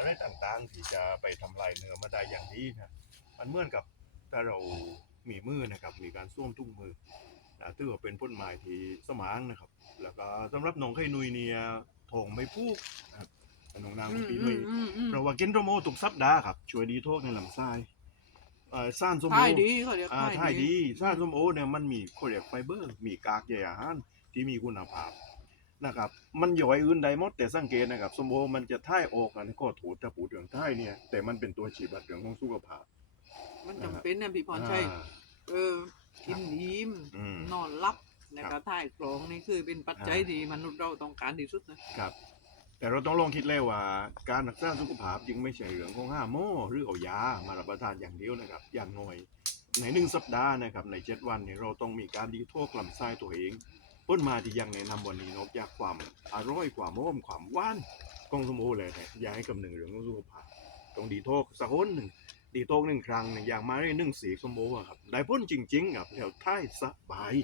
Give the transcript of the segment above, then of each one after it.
อะไรต่างๆ ที่จะไปทำลายเนื้อมาได้อย่างนี้นะมันเหมือนกับถ้าเรามีมือนะครับ มีการส้วมทุ่งมือนะถือว่าเป็นพ่นไม้ที่สมางนะครับ แล้วก็สำหรับหนองไข่นุยเนี่ยทองไม่พูกนะครับหนองนางของปีนุยอืมอืมเพราะว่ากินโรโมตุกสัปดาห์ครับ ช่วยดีโทษในลำไส้เอ่อซ่านส้มโอท่ายดีเขาเรียกอ่าท่ายท่ายดีดีซ่านส้มโอเนี่ยมันมีเขาเรียกไฟเบอร์ มีกากใยอาหารที่มีคุณภาพ นะครับ มันย่อยอื่นใดหมดแต่สังเกตนะครับส้มโอมันจะท่ายออกอันนี้ก็ถูกถ้าปูดเรื่องท่ายเนี่ย แต่มันเป็นตัวฉีดบัตรเรื่องของสุขภาพมันจำเป็นนะพี่พรชัยอ่า เออกินยิ้มอืม นอนหลับแล้วครัก็บถ่ายกรองนี่คือเป็นปัจจัยอ่าที่มนุษย์เราต้องการที่สุดนะ ครับแต่เราต้องลองคิดเลยว่า การรักษาสุขภาพจึงไม่ใช่เรื่องของห้าหม้อหรือเอายามารับประทานอย่างเดียวนะครับ อย่างน้อยในหนึ่งสัปดาห์นะครับในเจ็ดวันเนี่ยเราต้องมีการดีโทษลำไส้ตัวเอง ต้นมาที่ยังแนะนำวันนี้นอกจากความอร่อยความหอมความหวานกองสมโอเลยเนี่ยอยากให้กำหนึ่งเรื่องของสุขภาพต้องดีโทษสักคนหนึ่งดีโทษหนึ่งครั้งหนึ่งอย่างมาได้หนึ่งสีสมโออะครับได้พ้นจริงๆครับแถวท้ายสบาย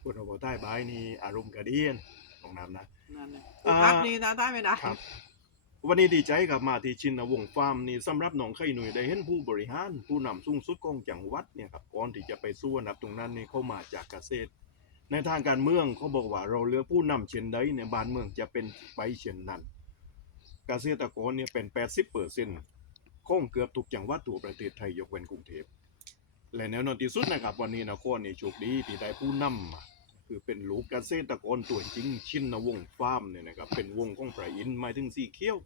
พวกเราบอกใต้บายนี่อารมณ์กระเดียนของน้ำนะนั่นนะอ่าพักนี่นะได้ไม่ได้ครับวันนี้ดีใจกับมาที่ชินวงศ์ฟาร์มนี่สำหรับหนองไข่หนุ่ยได้เห็นผู้บริหาร ผู้นำสูงสุดของจังหวัดเนี่ยครับก่อนที่จะไปสู้อันดับตรงนั้นนี่เข้ามาจากเกษตร ในทางการเมืองเขาบอกว่าเราเลือกผู้นำเช่นใดในบ้านเมืองจะเป็นไปเช่นนั้นกเกษตรกรเนี่ยเป็น 80เปอร์เซ็นต์ของเกือบทุกจังหวัดทั่วประเทศไทยยกเว้นกรุงเทพและแนวนอนที่สุดนะครับ วันนี้นครนี่โชคดีที่ได้ผู้นำมาคือเป็นลูกเกษตรกรตัวจริง ชินวงฟาร์มเนี่ยนะครับเป็นวงของพระอินทร์หมายถึงสีเขียว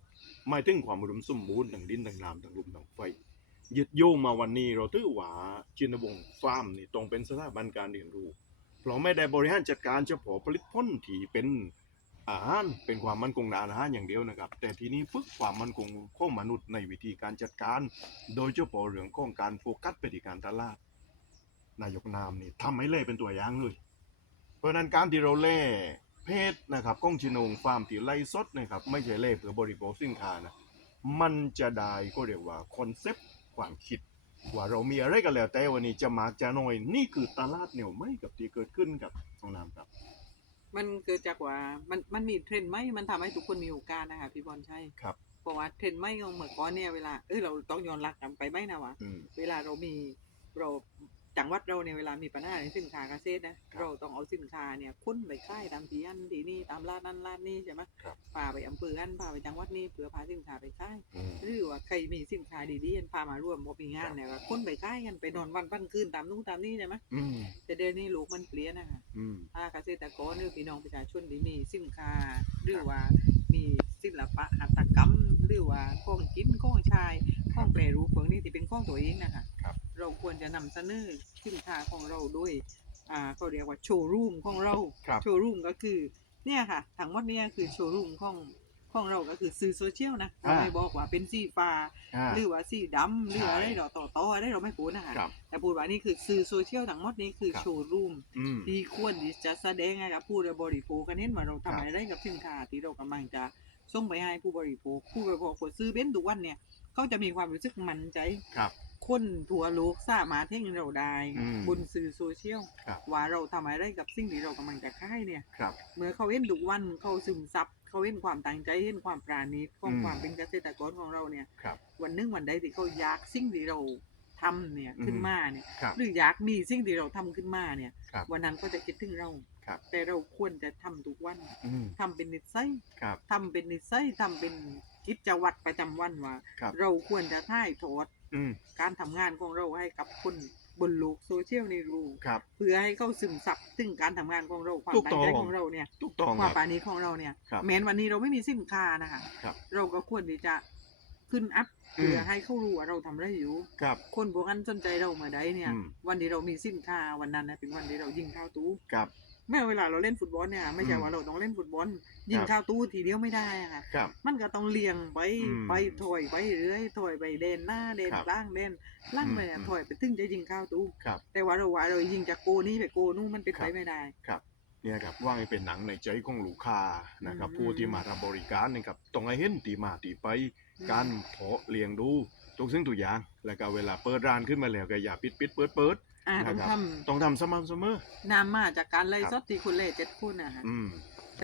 หมายถึงความอุดมสมบูรณ์ทางดินทางน้ำทางลมทางไฟยึดโยงมาวันนี้เราถือว่าชินวงฟาร์มนี่ต้องเป็นสถาบันการเรียนรู้ เพราะไม่ได้บริหารจัดการเฉพาะผลิตผลที่เป็นอาหารเป็นความมั่นคงทางอาหารอย่างเดียวนะครับ แต่ทีนี้ฝึกความมั่นคงของมนุษย์ในวิธีการจัดการ โดยเฉพาะเรื่องของการโฟกัสไปที่การตลาดนายกนามนี่ทำให้เล่เป็นตัวอย่างเลย เพราะฉะนั้นการที่เราเล่เพศนะครับก้องชินงฟาร์มที่ไล่สดนะครับ ไม่ใช่เล่เพื่อบริโภคสินค้านะมันจะได้ก็เรียกว่าคอนเซปต์ความคิด ว่าเรามีอะไรกันแล้วแต่วันนี้จะมากจะน้อย นี่คือตลาดเหนียวไหมกับที่เกิดขึ้นกับห้องน้ำครับ มันเกิดจากว่ามันมันมีเทรนด์ไหมมันทำให้ทุกคนมีโอกาสนะคะพี่บอลชัยครับเพราะว่าเทรนด์ไหมของเมื่อก่อนเนี่ยเวลาเออเราต้องย้อนหลักกลับไปไหมนะวะอืมเวลาเรามีเรา จังหวัดเราเนี่ยเวลามีปัญหาในสินค้าเกษตรนะครับเราต้องเอาสินค้าเนี่ยคุ้นไปค่ายตามที่อันที่นี่ตามร้านนั้นร้านนี้ใช่ไหมครับพาไปอำเภออันพาไปจังหวัดนี้เพื่อพาสินค้าไปค่ายอืมหรือว่าใครมีสินค้าดีๆอันพามาร่วมบ่มีงานเนี่ยก็คุ้นไปค่ายกันไปนอนวันวันคืนตามนู้นตามนี้ใช่ไหมอืมแต่เดี๋ยวนี้โลกมันเปลี่ยนนะคะอืมถ้าเกษตรกรหรือพี่น้องประชาชนที่มีสินค้าหรือว่ามีศิลปะหัตถกรรม หรือว่าของกินของชายของแปรรูปพวกนี้ที่เป็นของตัวเองนะคะครับ เราควรจะนำเสนอสินค้าของเราด้วยอ่าเขาเรียกว่าโชว์รูมของเราครับ โชว์รูมก็คือเนี่ยค่ะทั้งหมดเนี่ยคือโชว์รูมของของเราก็คือสื่อโซเชียลนะเราไม่บอกว่าเป็นสีฟ้าอ่า หรือว่าสีดำหรืออะไรใช่เราต่อต่ออะไรเราไม่พูดนะคะครับ แต่พูดว่านี่คือสื่อโซเชียลทั้งหมดนี้คือครับ โชว์รูม อืม ที่ควรที่จะแสดงให้กับผู้บริโภคกันเห็นว่าเราครัทำบอะไรกับสินค้าที่เรากำลังจะส่งไปให้ผู้บริโภค ผู้บริโภคคนซื้อเบนซ์ทุกวันเนี่ยเขาจะมีความรู้สึกมั่นใจครับ คนทั่วโลกสามารถเห็นเราได้อืมบนสื่อโซเชียลครับ ว่าเราทำอะไรกับสิ่งที่เรากำลังจะขายเนี่ย ครับ เมื่อเขาเห็นทุกวันเขาซึมซับเขาเห็นความตั้งใจเห็นความปราณีตของอืมความเป็นเกษตรกรของเราเนี่ย ครับวันหนึงวันใดที่เขาอยากสิ่งที่เราทำเนี่ยอืม ขึ้นมาเนี่ย ครับ หรืออยากมีสิ่งที่เราทำขึ้นมาเนี่ย ครับวันนั้นก็จะคิดถึงเรา ครับ แต่เราควรจะทำทุกวันอืมทำเป็นนิสัยครับ ทำเป็นนิสัยทำเป็นกิจวัตรประจำวันว่า ครับ เราควรจะถ่ายทอด อืมการทำงานของเราให้กับคนบนโลกโซเชียลในรู้ครับ เพื่อให้เขาซึมซับถึงการทำงานของเราความถูกตั้ต้งอง ใจของเราเนี่ยถูกต้องคควารัมบปราณีของเราเนี่ยครับแม้นวันนี้เราไม่มีสินค้านะคะครับเราก็ควรที่จะขึ้นอัพอืม เพื่อให้เขารู้ว่าเราทำอะไรอยู่ ครับ คนพวกนั้นสนใจเราเมื่อใดเนี่ย อืม วันที่เรามีสินค้าวันนั้นนะเป็นวันที่เรายิงเข้าตู้ ครับ แม้เวลาเราเล่นฟุตบอลเนี่ยไม่ใช่อืมว่าเราต้องเล่นฟุตบอล ยิงครับเข้าตู้ทีเดียวไม่ได้อะค่ะครับ มันก็ต้องเลียงไปอืมไปถอยไปเรื่อยถอยไปเด่นหน้าเด่นครับล่างเด่นล่างไปเนี่ยอืม ถอยไปถึงจะยิงเข้าตู้ ครับ แต่ว่าเราว่าเรายิงจากโกนี่ไปโกนู่นมันเป็นครัไปบไม่ได้ เนี่ยครับว่าให้เป็นหนังในใจของลูกค้านะครับอืมผู้ที่มารับบริการนะครับต้องให้เห็นตีมาตีไป การเพาะเลี้ยงดู ทุกสิ่งทุกอย่าง แล้วก็เวลาเปิดร้านขึ้นมาแล้วก็อย่าปิดปิดเปิดเปิดอ่าต้องนะครับทต้องทำสม่ำเสมอำนำมาจากการไล่ครับซดที่คุณเล่เจ็ดคุณนะฮะ อืม